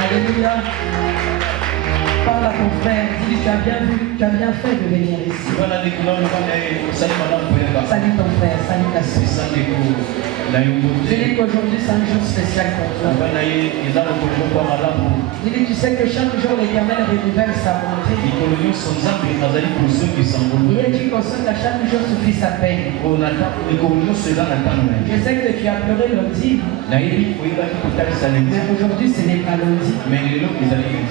Alléluia. Parle à ton frère, dis tu as bien vu, tu as bien fait de venir ici. Salut ton frère, salut ta soeur. Je dis qu'aujourd'hui c'est un jour spécial pour toi. Je dis tu sais que chaque jour l'Éternel renouvelle sa volonté. Il est dit qu'à chaque jour suffit sa peine. Je sais que tu as pleuré lundi. Mais aujourd'hui ce n'est pas lundi.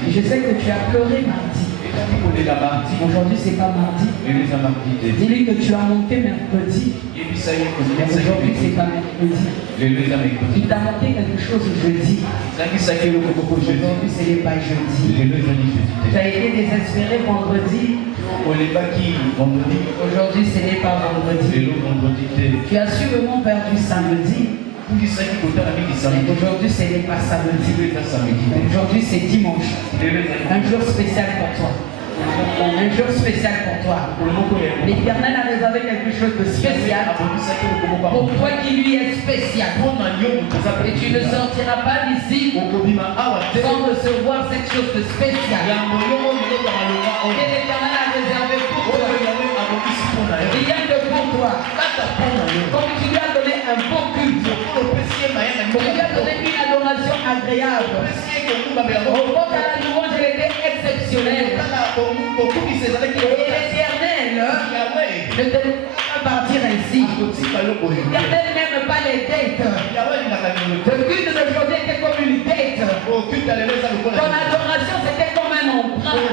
Je sais que tu as pleuré mardi. Aujourd'hui c'est pas mardi. Dis-lui que tu as monté mercredi. Aujourd'hui c'est pas mercredi. Il t'a manqué quelque chose jeudi. Aujourd'hui ce n'est pas jeudi. Tu as été désespéré vendredi. Aujourd'hui ce n'est pas vendredi. Tu as sûrement perdu samedi. Aujourd'hui ce n'est pas samedi. Aujourd'hui c'est dimanche. Un jour spécial pour toi. Un jour spécial pour toi. L'Éternel a réservé quelque chose de spécial pour toi qui lui est spécial. Et tu ne sortiras pas d'ici sans recevoir cette chose de spécial. Et l'Éternel a réservé pour toi. Rien que pour toi. Comme tu lui as donné un bon culte. Tu lui as donné une adoration agréable. Au moment à la louange, elle était exceptionnelle. Et l'Éternel ne te laisse pas partir ainsi. L'Éternel n'aime pas les dettes. Le culte d'aujourd'hui était comme une dette. Ton adoration c'était comme un emprunt.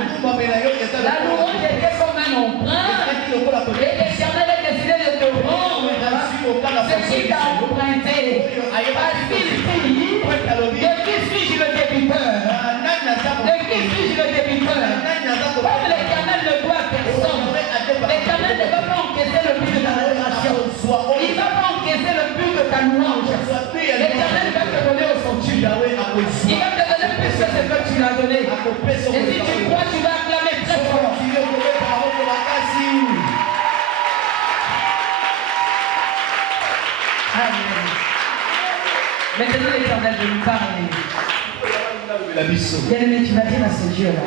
La louange était comme un emprunt. Et l'Éternel a décidé de te rendre ce qu'il t'a emprunté. Parce qu'il dit, de qui suis-je le débiteur? De qui suis-je le débiteur? Comme l'Éternel ne doit personne, l'Éternel ne va pas encaisser le but de ta adoration. Il ne va pas encaisser le but de ta louange. L'Éternel va te donner au centuple. Il va te donner plus que ce que tu l'as donné. Et si tu crois, tu vas acclamer très fort. Amen. Maintenant l'Éternel veut nous parler. Bien-aimé, tu vas dire à ce Dieu là.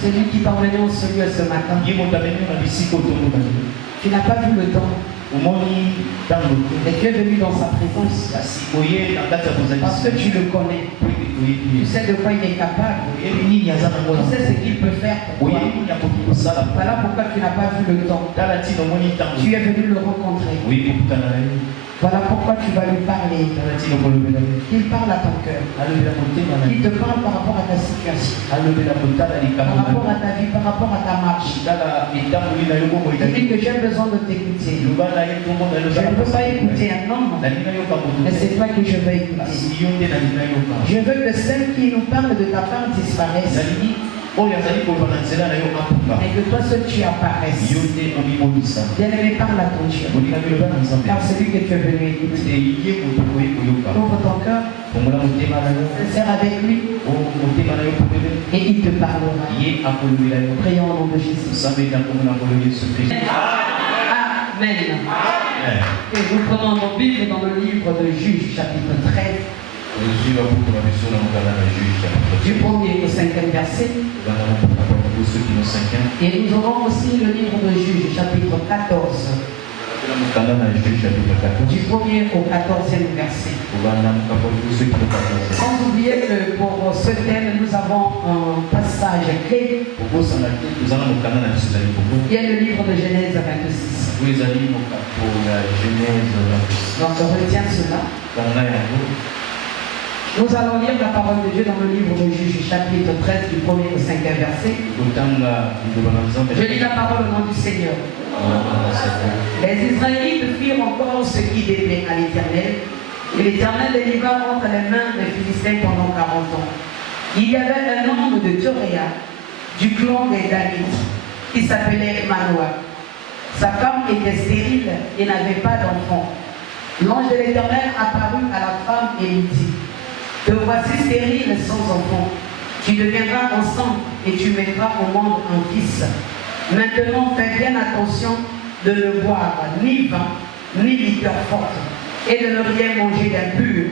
C'est lui qui parvenait en ce lieu ce matin. Tu n'as pas vu le temps. Et tu es venu dans sa présence. Parce que tu le connais. Tu sais de quoi il est capable. Tu sais ce qu'il peut faire pour toi. Voilà pourquoi tu n'as pas vu le temps. Tu es venu le rencontrer. Voilà pourquoi tu vas lui parler. Il parle à ton cœur. Il te parle par rapport à ta situation. Par rapport à ta vie, par rapport à ta marche. Il dit que j'ai besoin de t'écouter. Je ne peux pas écouter un homme, mais c'est toi que je veux écouter. Je veux que celle qui nous parle de ta part disparaisse. Et que toi seul tu apparaisses. Bien-aimé, parle à ton Dieu. Car celui que tu es venu écouter. Ouvre ton cœur. Sincère avec lui. Et il te parlera. Prions au nom de Jésus. Amen. Et nous prenons nos Bibles dans le livre de Juges, chapitre 13. Du 1er au 5e verset. Et nous aurons aussi le livre de Juges, chapitre 14. Du 1er au 14e verset. Sans oublier que pour ce thème, nous avons un passage clé. Il y a le livre de Genèse 26. Donc retiens cela. Nous allons lire la parole de Dieu dans le livre de Juges, chapitre 13, du 1er au 5e verset. Je lis la parole au nom du Seigneur. Les Israélites firent encore ce qui déplaît à l'Éternel, et l'Éternel les livra entre les mains des Philistins pendant 40 ans. Il y avait un homme de Toréa, du clan des Danites, qui s'appelait Manoah. Sa femme était stérile et n'avait pas d'enfant. L'ange de l'Éternel apparut à la femme et lui dit: te voici stérile sans enfant. Tu deviendras enceinte et tu mettras au monde un fils. Maintenant, fais bien attention de ne boire ni vin, ni liqueur forte, et de ne rien manger d'impur,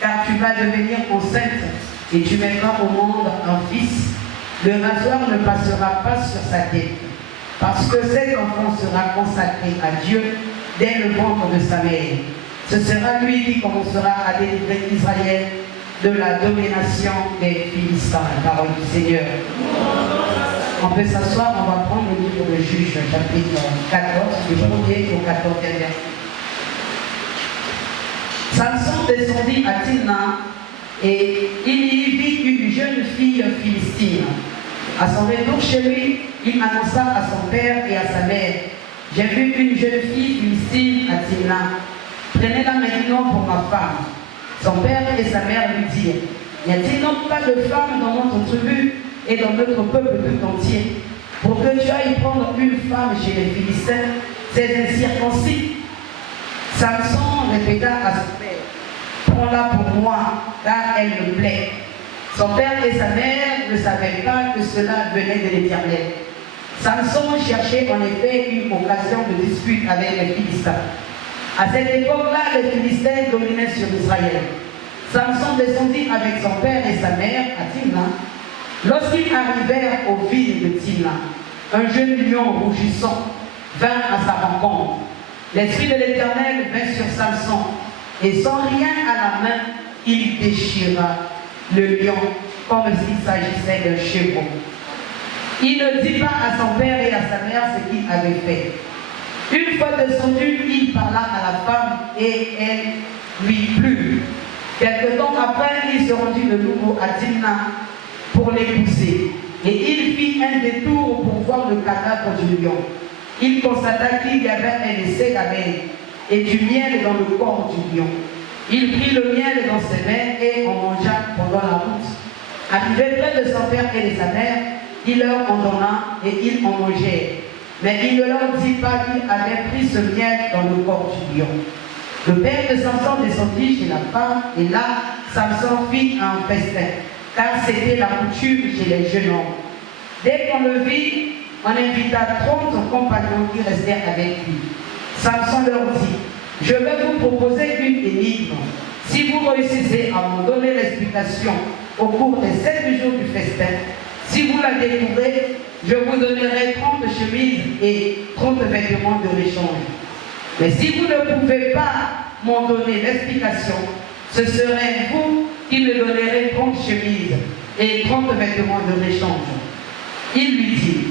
car tu vas devenir enceinte et tu mettras au monde un fils. Le rasoir ne passera pas sur sa tête, parce que cet enfant sera consacré à Dieu dès le ventre de sa mère. Ce sera lui qui commencera à délivrer Israël de la domination des Philistins. La parole du Seigneur. On peut s'asseoir, on va prendre le livre de Juges, chapitre 14, du 1er au 14e verset. Samson descendit à Timna et il y vit une jeune fille philistine. À son retour chez lui, il annonça à son père et à sa mère: j'ai vu une jeune fille philistine à Timna. Prenez-la maintenant pour ma femme. Son père et sa mère lui dirent: n'y a-t-il donc pas de femme dans notre tribu et dans notre peuple tout entier pour que tu ailles prendre une femme chez les Philistins, ces incirconcis? Samson répéta à son père: prends-la pour moi, car elle me plaît. Son père et sa mère ne savaient pas que cela venait de l'Éternel. Samson cherchait en effet une occasion de dispute avec les Philistins. À cette époque-là, les Philistins dominaient sur Israël. Samson descendit avec son père et sa mère à Timna. Lorsqu'ils arrivèrent aux villes de Timna, un jeune lion rougissant vint à sa rencontre. L'Esprit de l'Éternel vint sur Samson, et sans rien à la main, il déchira le lion comme s'il s'agissait d'un chevreau. Il ne dit pas à son père et à sa mère ce qu'il avait fait. Une fois descendu, il parla à la femme et elle lui plut. Quelque temps après, il se rendit de nouveau à Timna pour l'épouser. Et il fit un détour pour voir le cadavre du lion. Il constata qu'il y avait un essai d'abeilles et du miel dans le corps du lion. Il prit le miel dans ses mains et en mangea pendant la route. Arrivé près de son père et de sa mère, il leur en donna et ils en mangèrent. Mais il ne leur dit pas qu'il avait pris ce miel dans le corps du lion. Le père de Samson descendit chez la femme et là, Samson fit un festin, car c'était la coutume chez les jeunes hommes. Dès qu'on le vit, on invita 30 compagnons qui restèrent avec lui. Samson leur dit: je vais vous proposer une énigme. Si vous réussissez à me donner l'explication au cours des 7 jours du festin, si vous la découvrez, je vous donnerai 30 chemises et 30 vêtements de réchange. Mais si vous ne pouvez pas m'en donner l'explication, ce serait vous qui me donnerez 30 chemises et 30 vêtements de réchange. Il lui dit: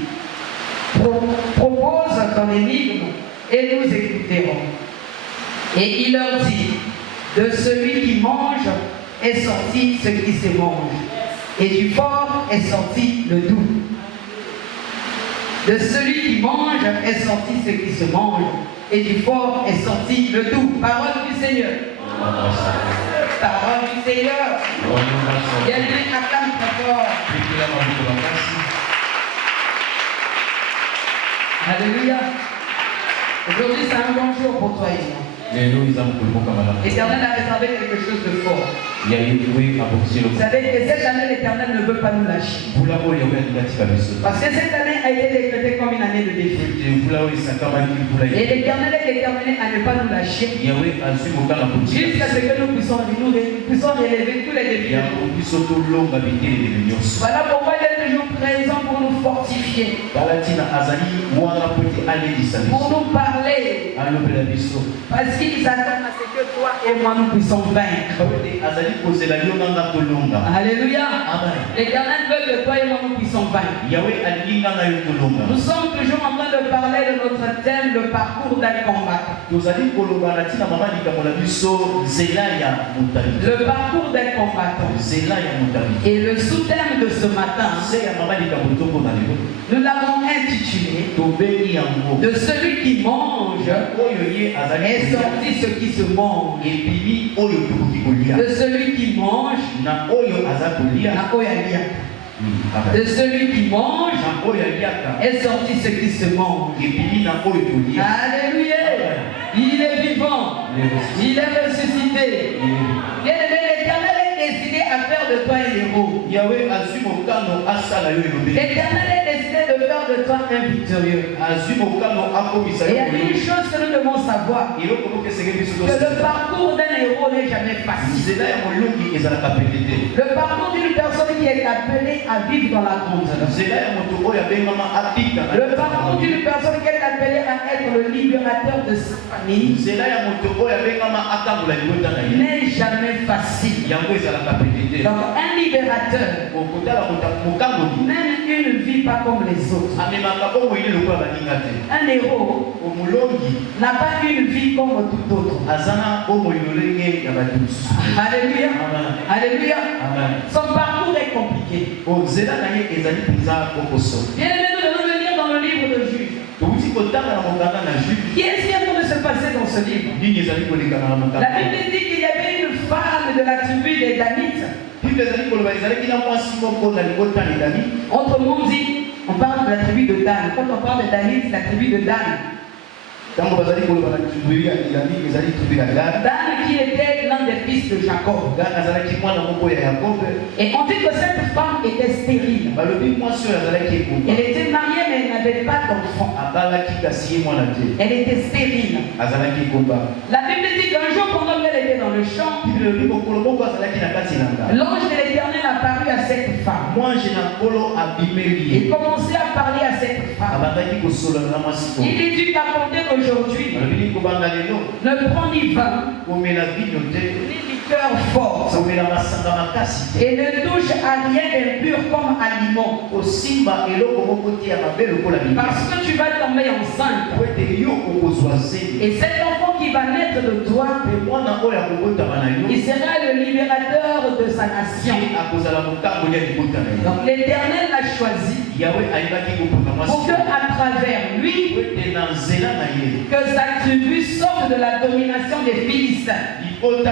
propose ton énigme et nous écouterons. Et il leur dit: de celui qui mange est sorti ce qui se mange, et du fort est sorti le doux. De celui qui mange est sorti ce qui se mange, et du fort est sorti le doux. Parole du Seigneur. Parole du Seigneur. Bien-aimé, acclame très fort. Alléluia. Aujourd'hui, c'est un bon jour pour toi et moi. L'Éternel a réservé quelque chose de fort. Vous savez que cette année, l'Éternel ne veut pas nous lâcher. Parce que cette année a été décrétée comme une année de défi. Et l'Éternel est déterminé à ne pas nous lâcher. Jusqu'à ce que nous puissions relever tous les défis. Voilà pourquoi il est toujours présent pour nous fortifier. Pour nous parler. Parce qu'ils attendent à ce que toi et moi nous puissions vaincre. Alléluia. L'Éternel veut que toi et moi nous puissions vaincre. Nous sommes toujours en train de parler de notre thème, le parcours d'un combattant. Le parcours d'un combattant. Et le sous-thème de ce matin, nous l'avons intitulé: de celui qui mange est sorti ce qui se mange. De celui qui mange de celui qui mange est sorti ce qui se mange. Alléluia. Il est vivant. Il est ressuscité. Bien-aimé, l'Éternel est décidé à faire de toi un héros. L'Éternel est décidé de faire de toi un victorieux. Et il y a une chose que nous devons savoir. savoir que le parcours d'un héros n'est jamais facile. Le parcours d'une personne qui est appelée à vivre dans la honte. Le parcours d'une personne qui est appelée à être le libérateur de sa famille n'est jamais facile. Donc un libérateur mène une vie pas comme les autres. Un héros n'a pas une vie comme tout autre. Alléluia. Alléluia. Son parcours est compliqué. Bien aimé, nous allons venir dans le livre de Juge. Qu'est-ce qui est en train de se passer dans ce livre? La Bible dit qu'il y avait une femme de la tribu des Danites. Autrement dit, on parle de la tribu de Dan. Quand on parle de Danites, c'est la tribu de Dan. Dan qui était l'un des fils de Jacob. Et on dit que cette femme était stérile. Elle était mariée mais elle n'avait pas d'enfant. Elle était stérile. La Bible dit qu'un jour pendant qu'elle était dans le champ, l'ange de l'Éternel apparut à cette femme. Il commençait à parler à cette femme. Il lui dit qu'apporter aujourd'hui, ne prends ni vin, ni liqueur forte, et ne touche à rien d'impur comme aliment, parce que tu vas tomber enceinte. Et cet enfant qui va naître de toi, il sera le libérateur de sa nation. Donc l'Éternel l'a choisi pour que à travers lui, que sa tribu sorte de la domination des Philistins. Parce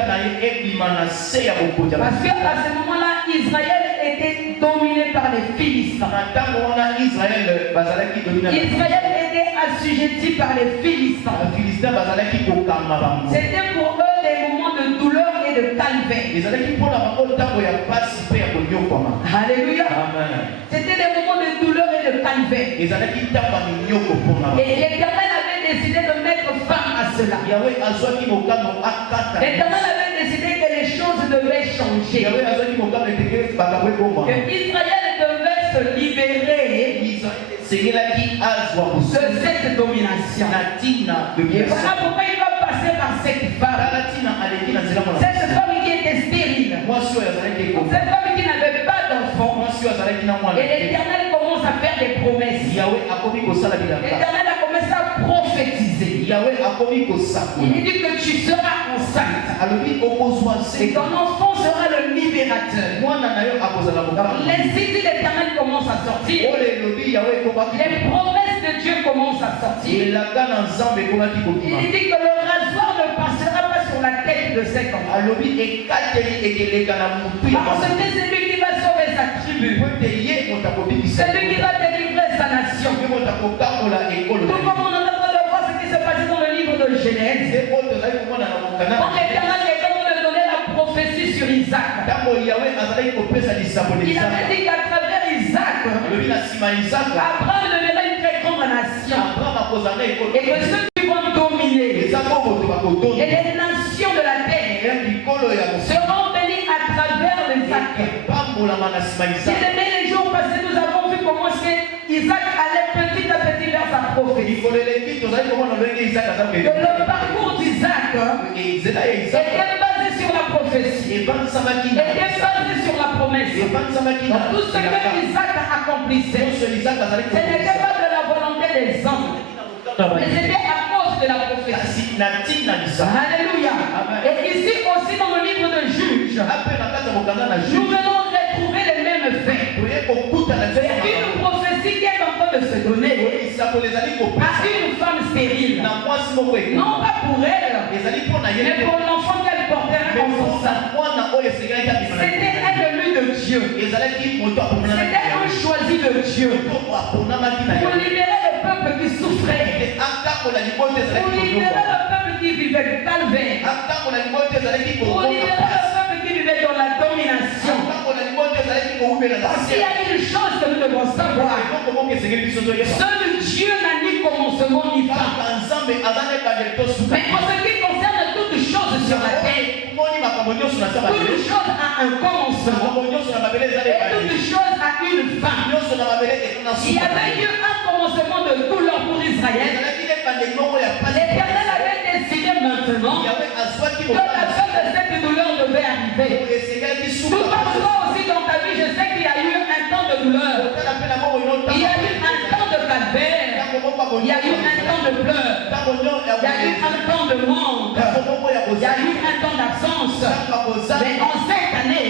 qu'à ce moment-là, Israël était dominé par les Philistins. Israël était assujetti par les Philistins. C'était pour eux des moments de douleur et de calvaire. Alléluia. C'était des moments de douleur et de calvaire. Et l'Éternel avait décidé de mettre fin à cela. L'Éternel avait décidé que les choses devaient changer. Que Israël devait se libérer de cette domination. Et voilà pourquoi il va passer par cette femme. Cette femme qui était stérile. Cette femme qui n'avait pas d'enfant. Et l'Éternel commence à faire des promesses. L'Éternel a commencé à prophétiser. Il dit que tu seras enceinte. Et ton enfant sera le libérateur. L'esprit de l'Éternel commence à sortir. Les promesses de Dieu commencent à sortir. Il dit que le rasoir ne passera pas sur la tête de cet enfant. Parce que c'est lui qui va sauver sa tribu. C'est lui qui va délivrer sa nation. Tout comme on a de voir ce qui s'est passé dans le livre de Genèse. Quand l'Éternel est venu de donner la prophétie sur Isaac, il avait dit qu'à travers Isaac, Abraham deviendra une très grande nation. Et que ceux qui vont dominer et les nations de la terre seront bénis à travers Isaac. Les jours passés, nous avons vu comment Isaac allait petit à petit vers sa prophétie. Que le parcours d'Isaac était basé sur la prophétie, était basé sur la promesse. Tout ce que Isaac accomplissait, ce n'était pas de la volonté des hommes, mais c'était à cause de la prophétie. Alléluia. Et ici aussi dans le livre de Juges, nous venons retrouver les mêmes faits. C'est une prophétie qui est en train de se donner à une femme stérile. Non pas pour elle, mais pour l'enfant qu'elle portait en son sein. C'était un élu de Dieu. C'était un choisi de Dieu. Pour libérer le peuple qui souffrait. Pour libérer le peuple qui vivait du calvaire. Pour libérer le peuple qui vivait dans la domination. Parce qu'il y a une chose que nous devons savoir. Seul Dieu n'a ni commencement ni fin. Mais en ce qui concerne toutes choses sur la terre, toute chose a un commencement et toute chose a une fin. Il y avait eu un commencement de douleur pour Israël. L'Éternel avait décidé maintenant que la fin de cette douleur devait arriver. Tout comme toi aussi dans ta vie, je sais qu'il y a eu un temps de douleur. Il y a eu un temps de calvaire. Il y a eu un temps de pleurs. Il y a eu un temps de manque. Il y a eu un temps d'absence. Mais en cette année,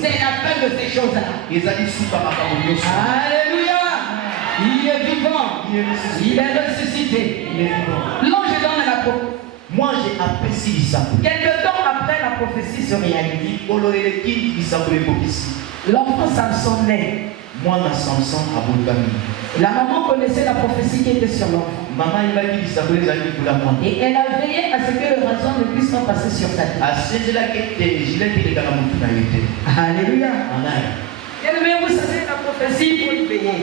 c'est la fin de ces choses-là. Alléluia. Il est vivant. Il est ressuscité. L'ange donne la prophétie. Moi j'ai apprécié ça. Quelque temps après la prophétie se réalise. L'enfant Samson naît. Moi, dans Samson, à Boulgami. La maman connaissait la prophétie qui était sur l'enfant. Et elle a veillé à ce que le raison ne puisse pas passer sur sa tête. Alléluia. Amen. Bien-aimé, vous savez la prophétie pour y veiller.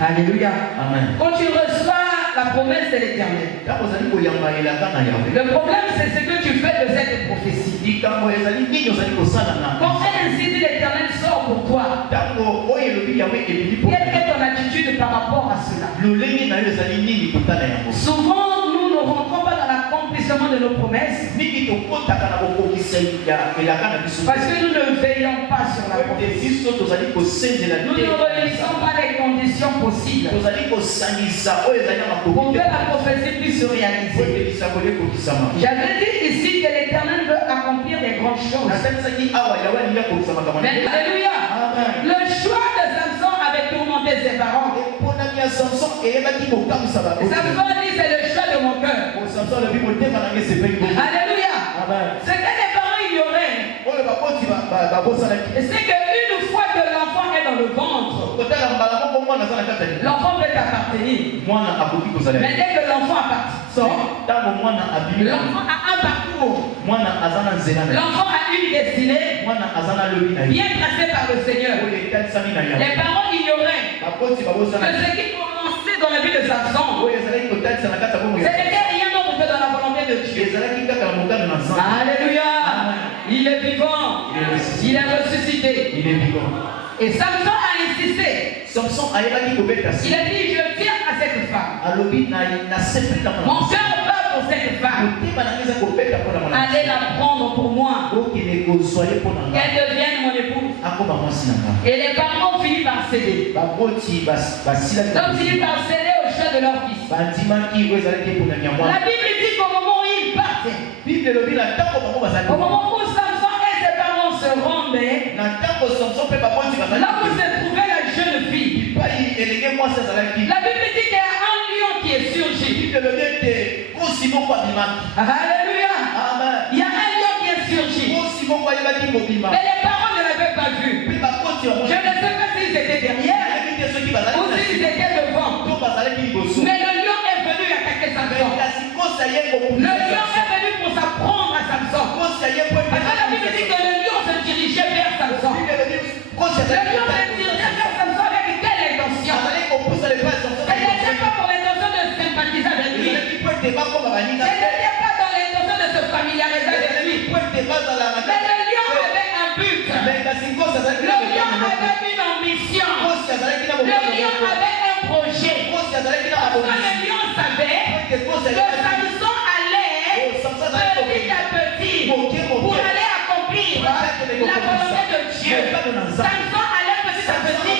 Alléluia. Amen. Quand tu reçois la promesse de l'Éternel, le problème c'est ce que tu fais de cette prophétie. Quand ainsi dit l'Éternel sort pour toi, quelle est ton attitude par rapport à cela? Souvent nous ne rentrons pas dans l'accomplissement de nos promesses parce que nous ne veillons pas sur la prophétie. Nous ne réunissons pas les conditions possibles pour que la prophétie puisse se réaliser. J'avais dit ici que l'Éternel veut accomplir des grandes choses. Mais alléluia. Le choix de Samson avait tourmenté ses parents. Samson dit c'est le choix de mon cœur. Alléluia. Ce que les parents ignoraient, c'est qu'une fois que l'enfant est dans le ventre, l'enfant peut t'appartenir. Mais dès que l'enfant sort, l'enfant a un parcours. L'enfant a une destinée bien tracée par le Seigneur. Les parents ignoraient que ce qui commençait dans la vie de Samson, ce n'était rien d'autre que dans la volonté de Dieu. Alléluia. Il est vivant. Il est ressuscité. Il est vivant. Et Samson a insisté. Il a dit, je tiens à cette femme. Mon cœur bat pour cette femme. Allez la prendre pour moi. Qu'elle devienne mon épouse. Et les parents ont fini par céder. Ils ont fini par céder au choix de leur fils. La Bible dit qu'au moment où ils partaient, au moment où Samson et ses parents se rendaient, là où se trouvait la jeune fille, la Bible dit qu'il y a un lion qui est surgi. Alléluia. Il y a un lion qui est surgi. Mais les parents ne l'avaient pas vu. Je ne sais pas s'ils étaient derrière ou s'ils étaient devant. Mais le lion est venu attaquer Samson. Le lion est venu pour s'apprendre à Samson. Parce que la Bible dit que le lion se dirigeait vers Samson. Le lion se dirigeait vers Samson avec quelle intention? Ce n'était pas pour l'intention de sympathiser avec lui. Ce n'était pas dans l'intention de se familiariser avec lui. Mais le lion avait un but. Le lion avait une ambition. Le lion avait un projet. Parce que le lion savait que Samson allait petit à petit pour aller accomplir la volonté de Dieu. Samson allait petit à petit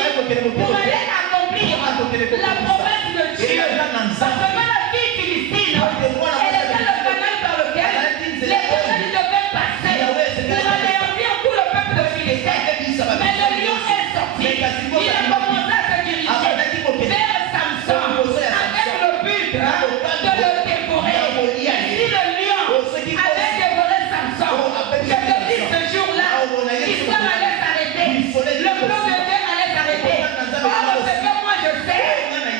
pour aller accomplir la promesse de Dieu. Parce que la fille philistine, elle était le canal par lequel l'Éternel devait passer pour anéantir tout le peuple philistin. Mais le lion est sorti. Il a commencé à se diriger vers Samson avec le but de le dévorer. Si le lion avait dévoré Samson, je te dis ce jour-là, l'histoire allait s'arrêter. Le plan de Dieu allait s'arrêter. Or, ce que moi je sais,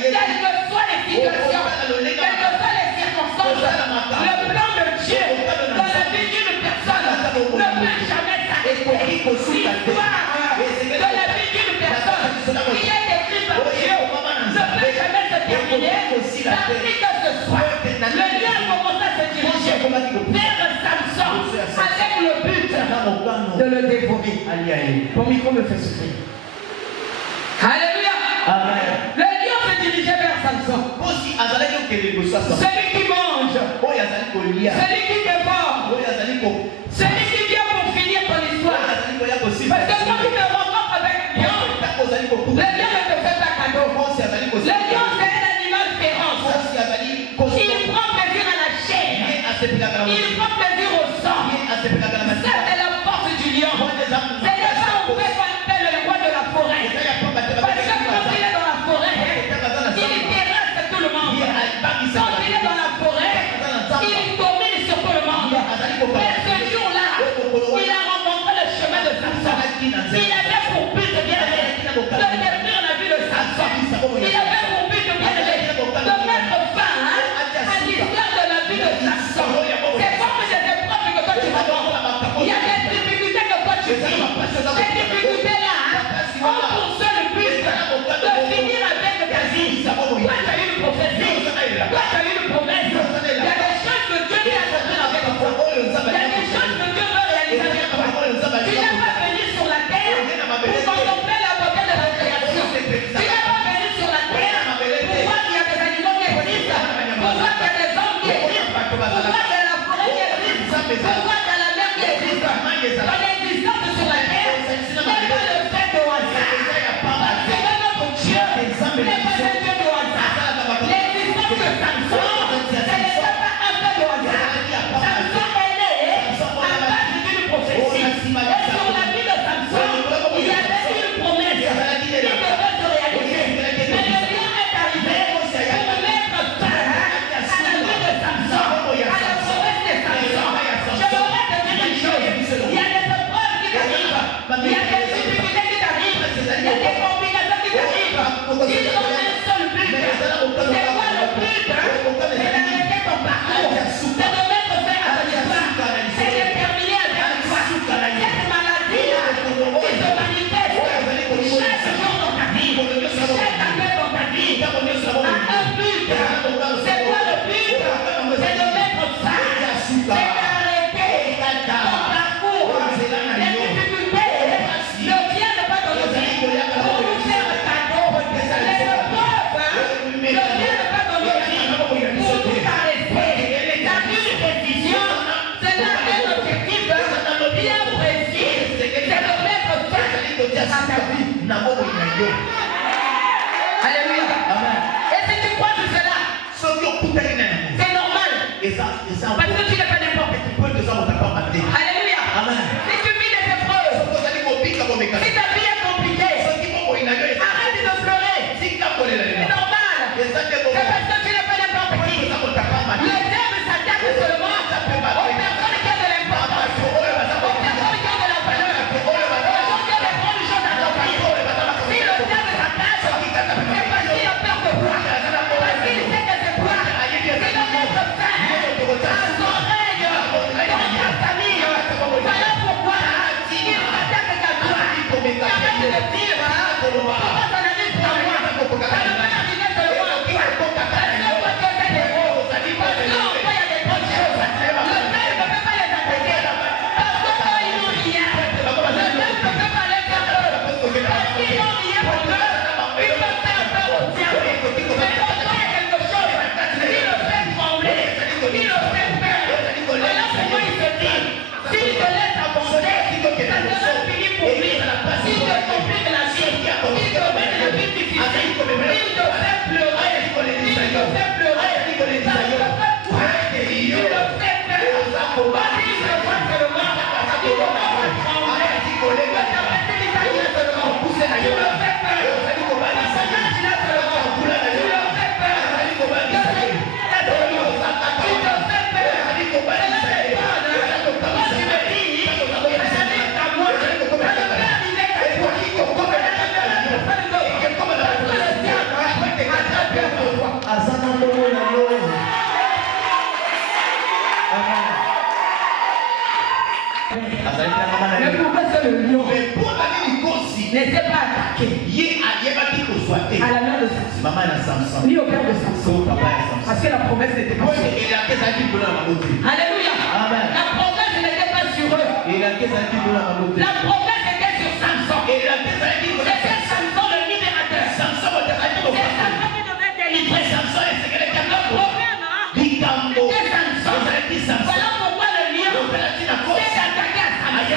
quelles que soient les situations, quelles que soient les circonstances, le plan de Dieu dans la vie d'une personne ne peut jamais s'arrêter. L'histoire de la vie d'une personne qui est écrite par Dieu ne peut jamais se terminer Parmi que ce soit, le lien a commencé à se diriger vers Samson avec le but de le dévorer. Mon micro me fait souffrir. Alléluia. Amen. Le lion se dirigeait vers Samson. Celui qui mange, celui qui dévore, celui qui vient pour finir ton histoire. Parce que quand tu te rencontres avec le lion ne te fait pas cadeau. Le lion c'est un animal féroce. Il prend plaisir à la chair. Il prend plaisir au sang. Ça c'est la force du lion. C'est le ça on fait qu'on appelle le roi de la forêt. Parce que quand il est dans la forêt, il terrasse tout le monde. Quand il est dans la forêt, il domine sur tout le monde. Mais ce jour-là, il a rencontré le chemin de Samson. Il avait pour but de bien aller, de détruire la vie de Samson. Il avait pour but de bien aller, de mettre fin à l'histoire de la vie de Samson. C'est comme des épreuves que toi tu rencontres. Il y a des difficultés que toi tu vis. Ces difficultés-là ont pour seul but de finir avec ta vie. Toi tu as eu une prophétie. Toi tu as eu une promesse. Il y a des choses que Dieu veut accomplir avec toi. Il y a des choses que Dieu veut réaliser avec toi. Tu n'es pas venu sur la terre pour contempler la beauté de la création. Tu n'es pas venu sur la terre pour voir qu'il y a des animaux qui existent, pour voir qu'il y a des hommes qui existent, pour voir qu'il y a la forêt qui existe, pour voir qu'il y a la mer qui existe. Ton existence sur la terre n'est pas le fait de hasard. Parce que notre Dieu n'est pas un Dieu de hasard. L'existence de Samson, ce n'était pas un fait de hasard. Samson est né à base d'une prophétie. Et sur la vie de Samson, il y avait une promesse qui devait se réaliser. Mais le lion est arrivé pour mettre fin à la vie de Samson, à la promesse de Samson. Je voudrais te dire une chose. Il y a des épreuves qui t'arrivent. Il y a des difficultés qui t'arrivent. Il y a des complications qui t'arrivent. Ils ont un seul but. C'est quoi le but? C'est d'arrêter ton parcours. C'est de mettre fin à ton histoire. C'est de terminer avec toi. Cette maladie-là qui se manifeste chaque jour dans ta vie, chaque année dans ta vie, a un but. C'est quoi le but? C'est de mettre fin. C'est d'arrêter ton parcours. Les difficultés ne viennent pas dans nos vies pour nous faire un cadeau. Les épreuves ne viennent pas dans nos vies pour nous arrêter. T'as une décision, c'est là un objectif bien précis, c'est de mettre fin à ta vie. Alléluia. Et si tu crois que cela, c'est normal. Parce que tu n'es pas n'importe qui. Alléluia. Si tu vis des épreuves, si ta vie est compliquée, arrête de pleurer. C'est normal. C'est parce que tu n'es pas n'importe qui. Le diable s'attaque seulement aux personnes qui ont de l'importance, aux personnes qui ont de la valeur, aux gens qui ont des grandes choses à accomplir. Si le diable s'attaque, c'est parce qu'il a peur de toi. Parce qu'il sait que c'est toi qui va mettre fin à son règne dans ta famille. Voilà pourquoi il s'attaque qu'à toi. Arrête de dire, pourquoi ça n'arrive pas à moi? Ça ne peut arriver seulement à toi. Parce que toi tu es un héros. Parce que en toi il y a des bonnes choses. Le père ne peut pas les attaquer. Parce que toi ils n'ont rien. Le père ne peut pas les faire peur. Parce qu'ils n'ont rien pour eux. Ils peuvent faire peur au diable. Mais quand toi il y a quelque chose, il le fait trembler. Il le fait peur. Voilà pourquoi il se dit, s'il te laisse abandonner, ça sera fini pour lui. S'il te complique la vie, il te met de la vie difficile, il te fait pleurer, il te fait pleurer, parce que toi, il le fait peur. Vas-y, il te voit seulement, il te voit trembler, que ta fertilité seulement, tu le fais peur, ta sagesse là seulement, tu le fais peur, que tu te fais peur, c'est la personne, quand tu me dis, ça n'arrive qu'à moi, ça ne peut arriver qu'à toi, comme la personne d'autre, parce que le diable a peur de toi. Mais pourquoi c'est le lion n'était pas attaqué à la mère de Samson, ni au père de Samson? Parce que la promesse n'était pas sur eux. Alléluia. Amen. La promesse n'était pas sur eux. La promesse était sur Samson. C'était Samson le libérateur. C'est Samson qui devait délivrer. Le problème, c'était Samson. Voilà pourquoi le lion s'est attaqué à Samson.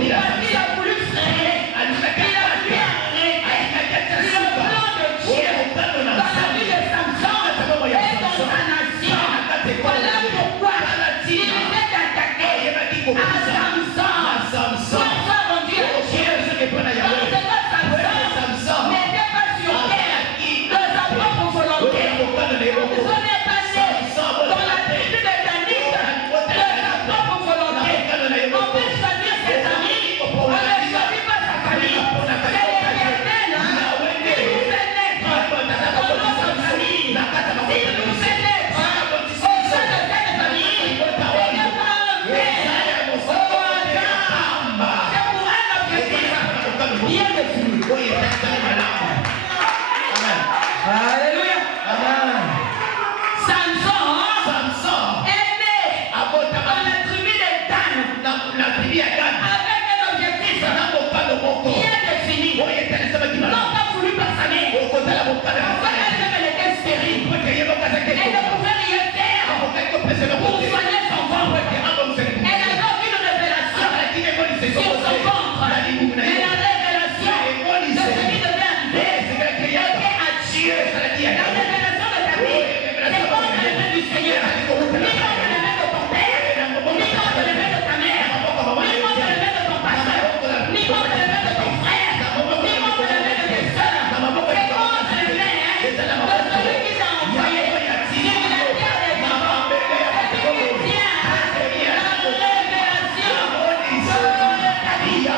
Parce qu'il a voulu freiner. Il a voulu arrêter le plan de Dieu dans la vie de Samson et dans sa nation. Voilà pourquoi il s'est attaqué à Samson. Pourquoi rendu à Dieu? Parce que Samson n'était pas sur terre de sa propre volonté. Ce n'est pas né dans la tribu de David de sa propre volonté. On peut choisir ses amis, on ne choisit pas sa famille. C'est l'Éternel qui nous fait naître dans notre famille. S'il nous fait naître au sein de cette famille, ce n'est pas un fait au hasard. C'est pour un objectif bien défini. Alléluia. Samson est né dans la tribu de Dan avec un objectif bien défini. Non pas voulu par sa mère. Enfin, elle était stérile. Elle ne pouvait rien faire pour soigner son ventre. Elle avait aucune révélation sur son ventre. Mais la révélation de ce qui devait arriver était à Dieu. La révélation de ta vie, c'est pas le révélation du Seigneur. Ni contre le révélation de ton père, ni contre le révélation de ta mère, ni contre le révélation de ton pasteur, ni contre le révélation de ton frère, ni contre le révélation de tes soeurs. C'est contre le révélation de celui qui t'a envoyé sur la terre des vivants. C'est lui qui tient la révélation de ta vie. La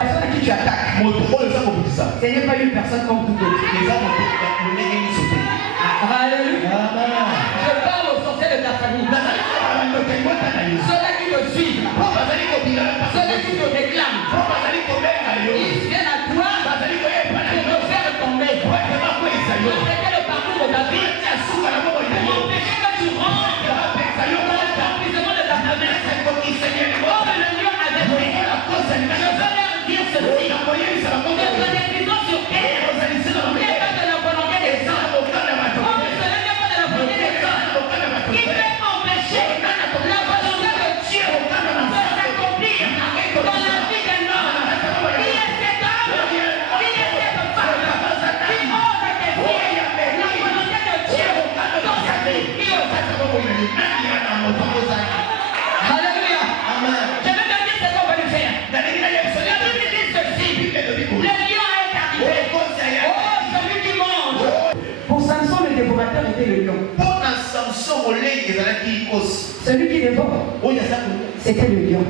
personne à qui tu attaques, ce n'est pas une personne comme tout autre. Alléluia. Je parle aux sorciers de ta famille. Ceux-là qui te suivent, ceux-là qui te réclament, ils viennent à toi pour te faire tomber, pour arrêter le parcours de ta vie, pour empêcher que tu rentres dans l'accomplissement de ta promesse. Comme le lion avait fait, je veux leur dire ceci. Que ton décision sur terre n'est pas de la volonté des hommes. Comme cela n'est pas de la volonté des hommes, qui peut empêcher la volonté de Dieu de s'accomplir dans la vie d'un homme. Qui est cet homme? Qui est cette femme? Qui ose défier la volonté de Dieu dans sa vie? Qui ose? Alléluia. Je vais te dire ce qu'on va lui faire. La Bible dit ceci. Le lion est arrivé. Oh, celui qui mange. Pour Samson, le dévorateur était le lion. Celui qui dévore, c'était le lion.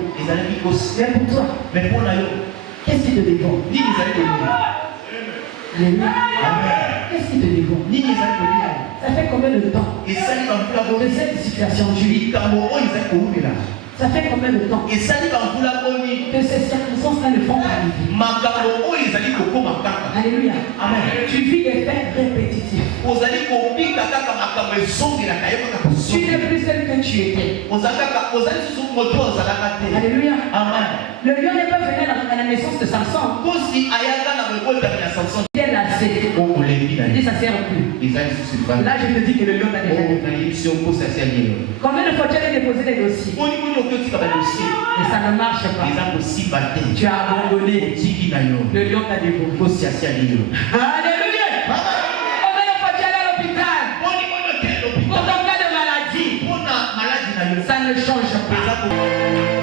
Mais pour toi, qu'est-ce qui te dévore? Alléluia. Qu'est-ce qui te dévore? Ça fait combien de temps de cette situation tu vis? Ça fait combien de temps que ces circonstances-là ne font pas vivre? Alléluia. Amen. Tu vis des faits répétitifs. Tu n'es plus celle que tu étais. Alléluia. Amen. Le lion n'est pas venu à la naissance de Samson. Il est lassé. Il dit ça sert plus. Là je te dis que le lion t'a déjà défendu. Combien de fois tu as déposé des dossiers et ça ne marche pas? Tu as abandonné. Le lion t'a dévoré. Alléluia. Combien de fois tu es allé à l'hôpital pour ton cas de maladie? Ça ne change pas.